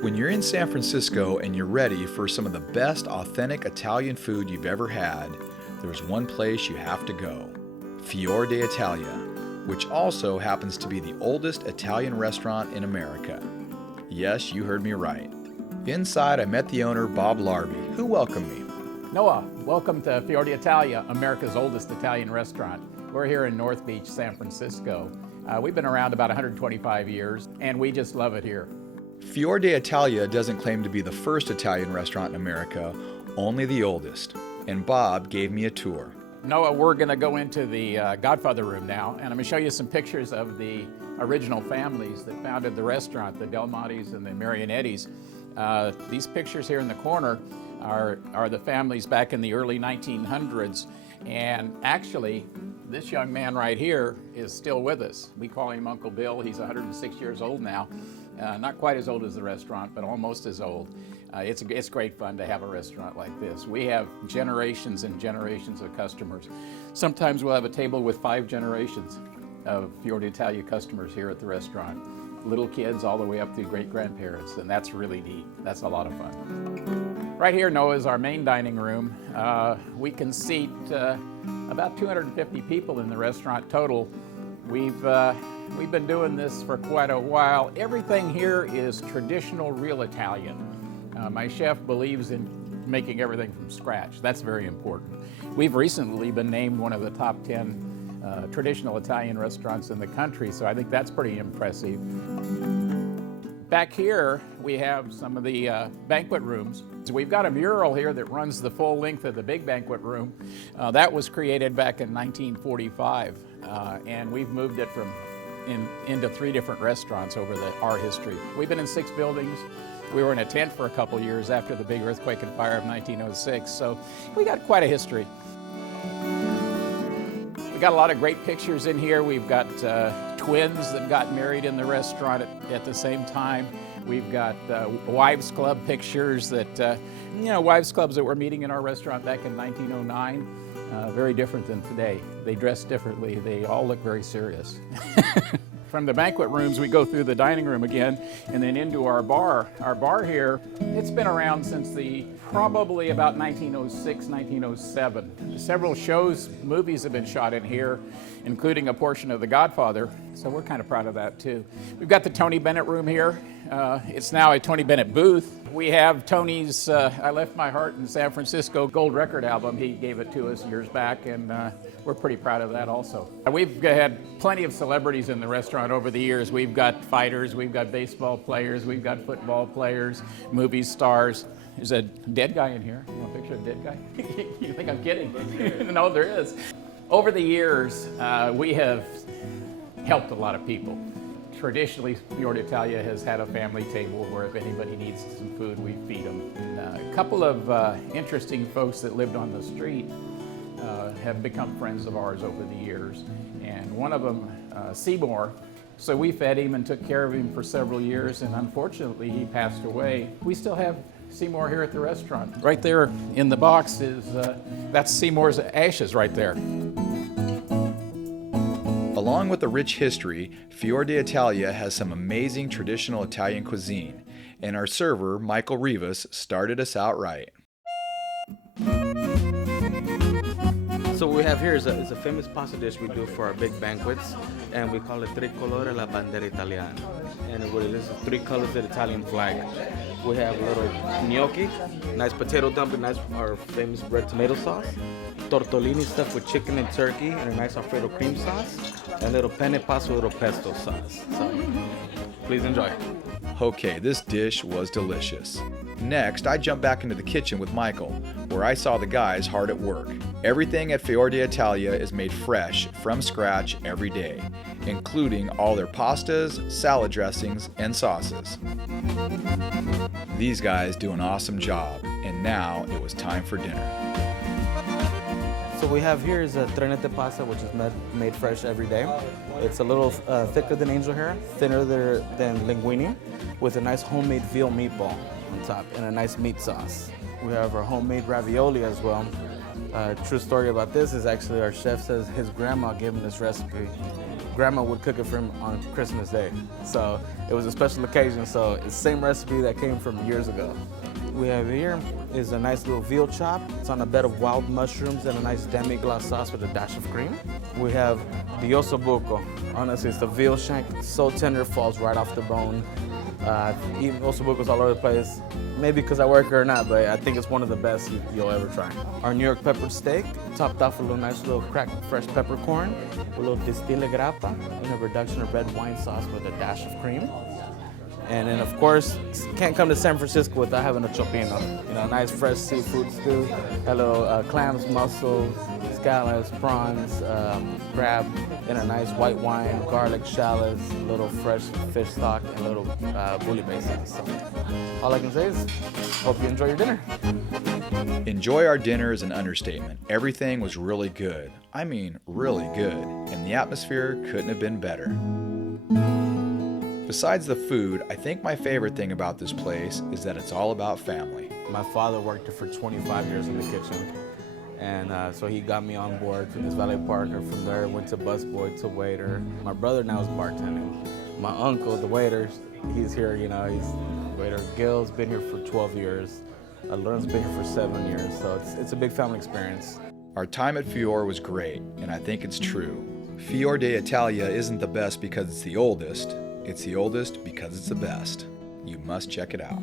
When you're in San Francisco and you're ready for some of the best authentic Italian food you've ever had, there's one place you have to go, Fior d'Italia, which also happens to be the oldest Italian restaurant in America. Yes, you heard me right. Inside, I met the owner, Bob Larby, who welcomed me. Noah, welcome to Fior d'Italia, America's oldest Italian restaurant. We're here in North Beach, San Francisco. We've been around about 125 years, and we just love it here. Fior d'Italia doesn't claim to be the first Italian restaurant in America, only the oldest. And Bob gave me a tour. Noah, we're going to go into the Godfather room now, and I'm going to show you some pictures of the original families that founded the restaurant, the Del Montes and the Marianettis. These pictures here in the corner are the families back in the early 1900s. And actually, this young man right here is still with us. We call him Uncle Bill. He's 106 years old now. Not quite as old as the restaurant, but almost as old. It's great fun to have a restaurant like this. We have generations and generations of customers. Sometimes we'll have a table with 5 generations of Fior d'Italia customers here at the restaurant. Little kids all the way up to great-grandparents, and that's really neat. That's a lot of fun. Right here, Noah, is our main dining room. We can seat about 250 people in the restaurant total. We've been doing this for quite a while. Everything here is traditional, real Italian. My chef believes in making everything from scratch. That's very important. We've recently been named one of the top 10 traditional Italian restaurants in the country, so I think that's pretty impressive. Back here, we have some of the banquet rooms. So we've got a mural here that runs the full length of the big banquet room. That was created back in 1945, and we've moved it into 3 different restaurants over our history. We've been in 6 buildings. We were in a tent for a couple years after the big earthquake and fire of 1906, so we got quite a history. We've got a lot of great pictures in here. We've got twins that got married in the restaurant at the same time. We've got wives club pictures that, wives clubs that were meeting in our restaurant back in 1909. Very different than today. They dress differently. They all look very serious. From the banquet rooms, we go through the dining room again and then into our bar. Our bar here, it's been around since probably about 1906, 1907. Several shows, movies have been shot in here, including a portion of The Godfather, so we're kind of proud of that too. We've got the Tony Bennett room here. It's now a Tony Bennett booth. We have Tony's I Left My Heart in San Francisco gold record album. He gave it to us years back, and we're pretty proud of that also. We've had plenty of celebrities in the restaurant over the years. We've got fighters, we've got baseball players, we've got football players, movie stars. There's a dead guy in here. You want a picture of a dead guy? You think I'm kidding? No, there is. Over the years, we have helped a lot of people. Traditionally, Fior d'Italia has had a family table where if anybody needs some food, we feed them. And a couple of interesting folks that lived on the street have become friends of ours over the years. And one of them, Seymour, so we fed him and took care of him for several years, and unfortunately he passed away. We still have Seymour here at the restaurant. Right there in the box that's Seymour's ashes right there. Along with a rich history, Fior d'Italia has some amazing traditional Italian cuisine, and our server, Michael Rivas, started us out right. So what we have here is a famous pasta dish we do for our big banquets, and we call it Tricolore la Bandera Italiana. And what it is 3 colors of the Italian flag. We have a little gnocchi, nice potato dumpling, our famous red tomato sauce, tortellini stuffed with chicken and turkey, and a nice Alfredo cream sauce, and a little penne pasta, a little pesto sauce. So please enjoy. Okay, this dish was delicious. Next, I jumped back into the kitchen with Michael, where I saw the guys hard at work. Everything at Fior d'Italia is made fresh from scratch every day, including all their pastas, salad dressings, and sauces. These guys do an awesome job, and now it was time for dinner. So what we have here is a trenette pasta, which is made fresh every day. It's a little thicker than angel hair, thinner than linguine, with a nice homemade veal meatball on top and a nice meat sauce. We have our homemade ravioli as well. True story about this is actually our chef says his grandma gave him this recipe grandma would cook it for him on Christmas Day. So it was a special occasion, so it's the same recipe that came from years ago. We have here is a nice little veal chop. It's on a bed of wild mushrooms and a nice demi-glace sauce with a dash of cream. We have the ossobuco. Honestly, it's the veal shank. It's so tender, falls right off the bone. Eating ossobucos all over the place. Maybe because I work here or not, but I think it's one of the best you'll ever try. Our New York peppered steak, topped off with a nice little cracked fresh peppercorn, with a little distille grappa, and a reduction of red wine sauce with a dash of cream. And then, of course, can't come to San Francisco without having a chopino. You know, nice fresh seafood stew. Hello, clams, mussels, scallops, prawns, crab, and a nice white wine, garlic, shallots, a little fresh fish stock, and a little bouillabaisse sauce. So, all I can say is, hope you enjoy your dinner. Enjoy our dinner is an understatement. Everything was really good. I mean, really good. And the atmosphere couldn't have been better. Besides the food, I think my favorite thing about this place is that it's all about family. My father worked here for 25 years in the kitchen, and so he got me on board as valet partner. From there, went to busboy to waiter. My brother now is bartending. My uncle, the waiter, he's here, you know, he's waiter. Gil's been here for 12 years. Learn's been here for 7 years, so it's a big family experience. Our time at Fior was great, and I think it's true. Fior d'Italia isn't the best because it's the oldest. It's the oldest because it's the best. You must check it out.